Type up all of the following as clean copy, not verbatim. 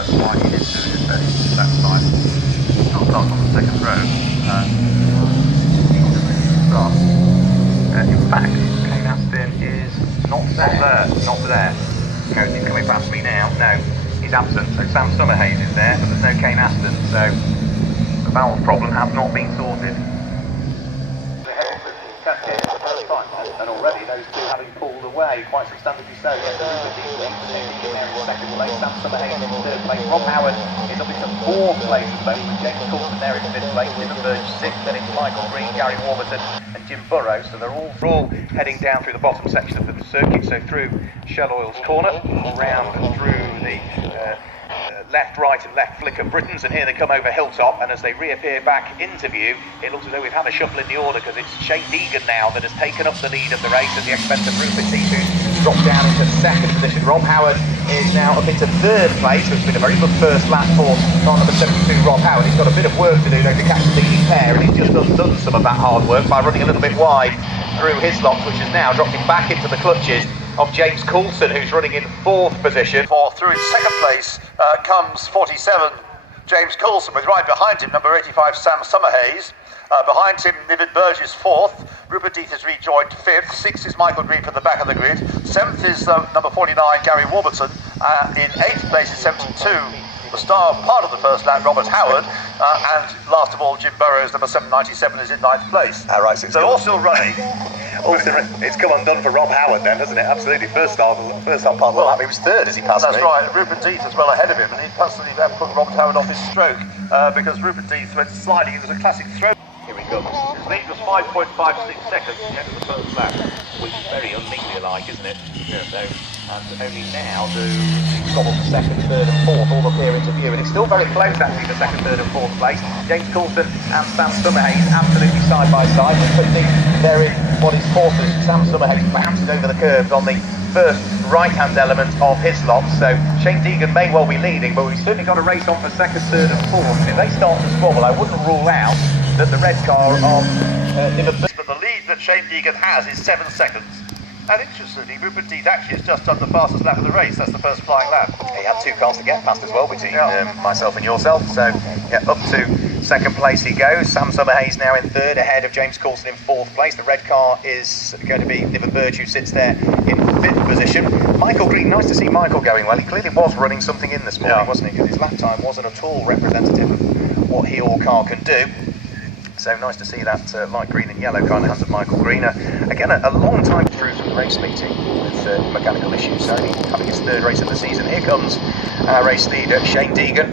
that's why he didn't do his best that time. Not starts on the second row. In fact, Kane Aston is not there. Not there. Coach is coming past me now. No, he's absent. So Sam Summerhays is there, but there's no Kane Aston. So the valve problem has not been sorted. And already those two having pulled away quite substantively so. Second place, Sam Summerhays in third place. Rob Howard is up into fourth place at the moment, with James Coulson there in fifth place. Niven Burge sixth, then it's Michael Green, Gary Warburton and Jim Burrows. So they're all heading down through the bottom section of the circuit. So through Shell Oil's corner, round through the left, right and left flick of Britons, and here they come over Hilltop, and as they reappear back into view, it looks as though we've had a shuffle in the order, because it's Shane Deegan now that has taken up the lead of the race at the expense of Rupert Deep, who's dropped down into second position. Rob Howard is now up into third place. It's been a very good first lap for car number 72, Rob Howard. He's got a bit of work to do though to catch the leading pair, and he's just undone some of that hard work by running a little bit wide through his lock, which has now dropped him back into the clutches of James Coulson, who's running in fourth position. Through in second place comes 47 James Coulson, with right behind him number 85 Sam Summerhays. Behind him Niven Burge is fourth. Rupert Deeth has rejoined fifth. Sixth is Michael Green from the back of the grid. Seventh is number 49 Gary Warburton. In eighth place is 72. The star of part of the first lap, Robert Howard, and last of all, Jim Burrows, number 797, is in ninth place. Right, so they're all still running. It's come undone for Rob Howard then, hasn't it? Absolutely. First half part of the lap, he was third as he passed me. That's right. Rupert Deeth is well ahead of him, and he personally put Robert Howard off his stroke because Rupert Deeth went sliding. It was a classic throw. Here he comes. His lead was 5.56 seconds at the end of the first lap. Which is very unmedia-like, isn't it? Yeah. So, and only now do squabble for second, third and fourth all appear into view, and it's still very close actually for second, third and fourth place. James Coulson and Sam Summerhays absolutely side by side. But they're in what is fourth as Sam Summerhays bounces over the curves on the first right-hand element of his lock. So Shane Deegan may well be leading, but we've certainly got a race on for second, third and fourth. And if they start to squabble, I wouldn't rule out that the red car of But the lead that Shane Deegan has is 7 seconds. And interestingly, Rupert Deeth actually has just done the fastest lap of the race. That's the first flying lap. He had two cars to get past as well between myself and yourself. So yeah, up to second place he goes. Sam Summerhays now in third, ahead of James Coulson in fourth place. The red car is going to be Niven Burge, who sits there in fifth position. Michael Green, nice to see Michael going well. He clearly was running something in this morning, wasn't he? Because his lap time wasn't at all representative of what he or car can do. So nice to see that light green and yellow kind of hands of Michael Green. Again, a long time through from the race meeting with mechanical issues. So having his third race of the season. Here comes our race leader, Shane Deegan,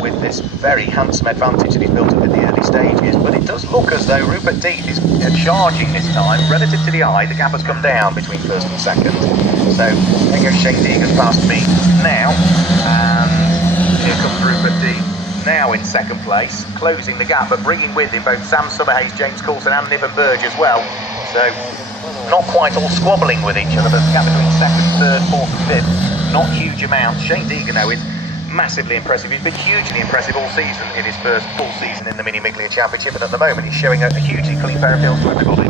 with this very handsome advantage that he's built up in the early stages. But it does look as though Rupert Deeth is charging this time. Relative to the eye, the gap has come down between first and second. So there goes Shane Deegan past me now. And here comes Rupert Deeth, now in second place, closing the gap, but bringing with him both Sam Summerhays, James Coulson and Niven Burge as well. So not quite all squabbling with each other, but the gap between second, third, fourth and fifth, not huge amounts. Shane Deegan though is massively impressive. He's been hugely impressive all season in his first full season in the Mini Miglia Championship, and at the moment he's showing a hugely clean pair of heels to everybody.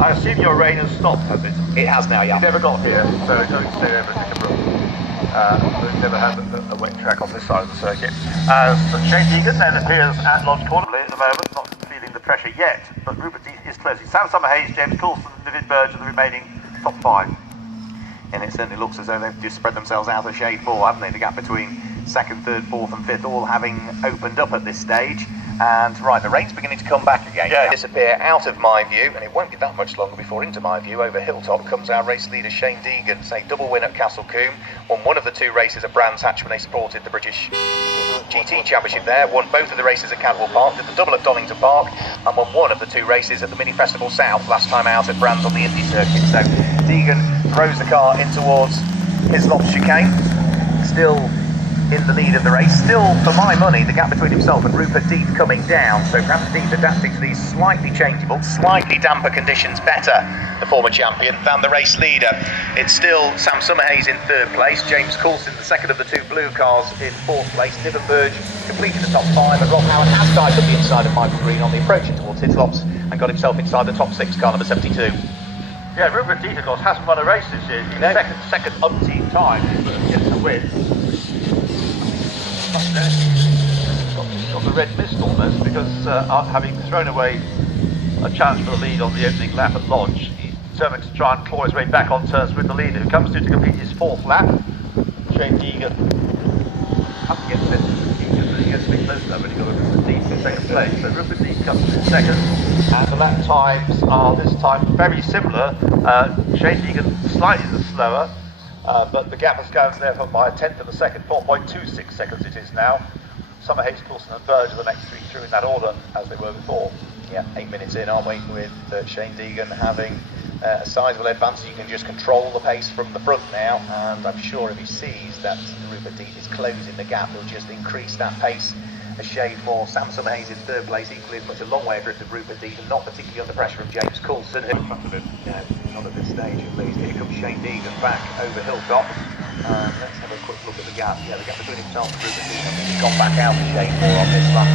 I assume your rain has stopped, has it? It has now, yeah. It never got here, so it's going to stay over Nickerbrook. We've never had a wet track on this side of the circuit. So Shane Deegan then appears at Lodge Corner at the moment, not feeling the pressure yet, but Rupert Deeth is closing. Sam Summerhays, James Coulson, Niven Burge are the remaining top 5. And it certainly looks as though they've just spread themselves out a shade more, haven't they? The gap between second, third, fourth and fifth all having opened up at this stage. And right, the rain's beginning to come back again. Yeah. Disappear out of my view, and it won't be that much longer before into my view. Over Hilltop comes our race leader Shane Deegan, say double win at Castle Combe, won one of the two races at Brands Hatch when they supported the British GT Championship there, won both of the races at Cadwell Park, did the double at Donington Park, and won one of the two races at the Mini Festival South last time out at Brands on the Indy circuit. So Deegan throws the car in towards his loft chicane, still in the lead of the race. Still, for my money, the gap between himself and Rupert Deeth coming down. So perhaps Deeth adapting to these slightly changeable, slightly damper conditions better, the former champion, than the race leader. It's still Sam Summerhays in third place, James Coulson, the second of the two blue cars, in fourth place, Niven Burge completing the top 5, and Rob Howard has dived up the inside of Michael Green on the approaching towards Hidslops and got himself inside the top 6, car number 72. Yeah, Rupert Deeth, of course, hasn't won a race this year. He's second umpteen time, but gets a win. got the red mist almost, because having thrown away a challenge for the lead on the opening lap at Lodge, he's determined to try and claw his way back on turns with the leader, who comes through to complete his fourth lap. Shane Deegan has to get set. He gets a bit close now, but he got Rupert Dean in second place. So Rupert Dean comes in second, and the lap times are this time very similar. Shane Deegan slightly slower, but the gap has gone therefore by a tenth of a second, 4.26 seconds it is now. Summerhays, Coulson and Burge are the next three through in that order as they were before. Yeah, 8 minutes in, aren't we, with Shane Deegan having a sizable advantage. You can just control the pace from the front now, and I'm sure if he sees that Rupert Dean is closing the gap, he'll just increase that pace a shade more. Sam Summerhays in third place, equally as much a long way adrift of Rupert Dean, and not particularly under pressure from James Coulson. Not at this stage at least. Here comes Shane Deegan back over Hilltop. Let's have a quick look at the gap. Yeah, the gap between himself and Rupert Dean, I think he's gone back out a shade more on this lap,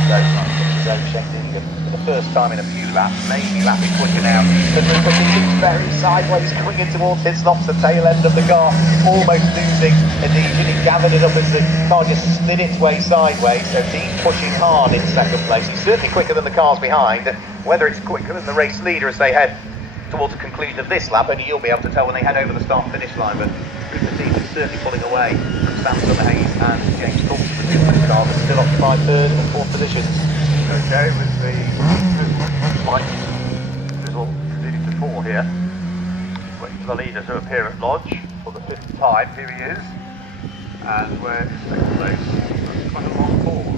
so Shane Deegan for the first time in a few laps, maybe lapping quicker now. But Rupert Dean's very sideways, coming in towards Hislop's the tail end of the car, almost losing adhesion. He gathered it up as the car just slid its way sideways, so Dean pushing hard in second place. He's certainly quicker than the cars behind. Whether it's quicker than the race leader as they head towards the conclusion of this lap, only you'll be able to tell when they head over the start-finish line, but Rupert Dean is certainly pulling away from Sam Summerhays and James Coulson. The two of cars are still occupied third and fourth positions. Okay, with the light drizzle leading to four here. Waiting for the leader to appear at Lodge for the fifth time. Here he is. And we're in second place. That's quite a long pause.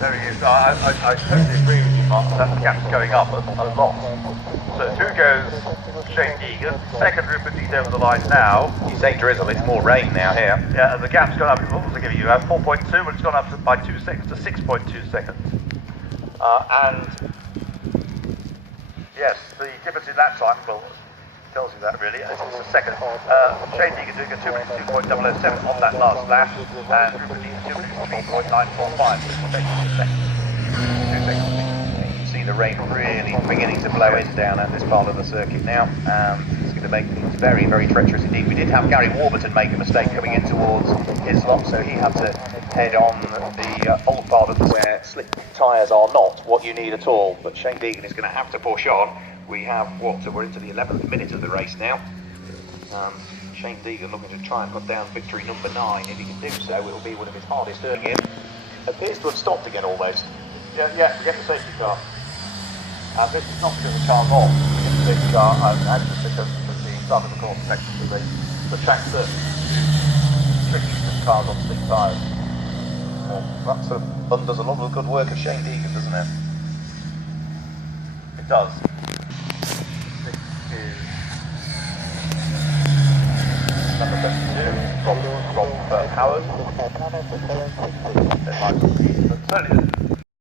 There he is. I totally agree with you, Mark, that the gap's going up a lot. So through goes Shane Deegan. Second Rupert Dean over the line now. You say drizzle, it's more rain now here. Yeah, and the gap's gone up. What was I giving you? 4.2, but it's gone up by 2 seconds to 6.2 seconds. And yes, the difference in that time, well, tells you that really. It's a second. Shane Deegan doing a 2 minutes 2.007 on that last lap, and Rupert Dean 2 minutes 3.945. So 2 seconds. 2 seconds. You can see the rain really beginning to blow in down at this part of the circuit now. It's going to make things very, very treacherous indeed. We did have Gary Warburton make a mistake coming in towards his lot, so he had to head on the old part of where slick tyres are not what you need at all. But Shane Deegan is going to have to push on. We have we're into the 11th minute of the race now. Shane Deegan looking to try and put down victory number 9. If he can do so, it will be one of his hardest earning. Appears to have stopped again almost. Yeah, forget the safety car. This is not because the car's off. Forget the safety car, and just because of the start of the course section of the track surface. Tricky because cars on slick tyres. Well, that sort of undoes a lot of the good work of Shane Deegan, doesn't it? It does. This is number 32, Rob Howard. But certainly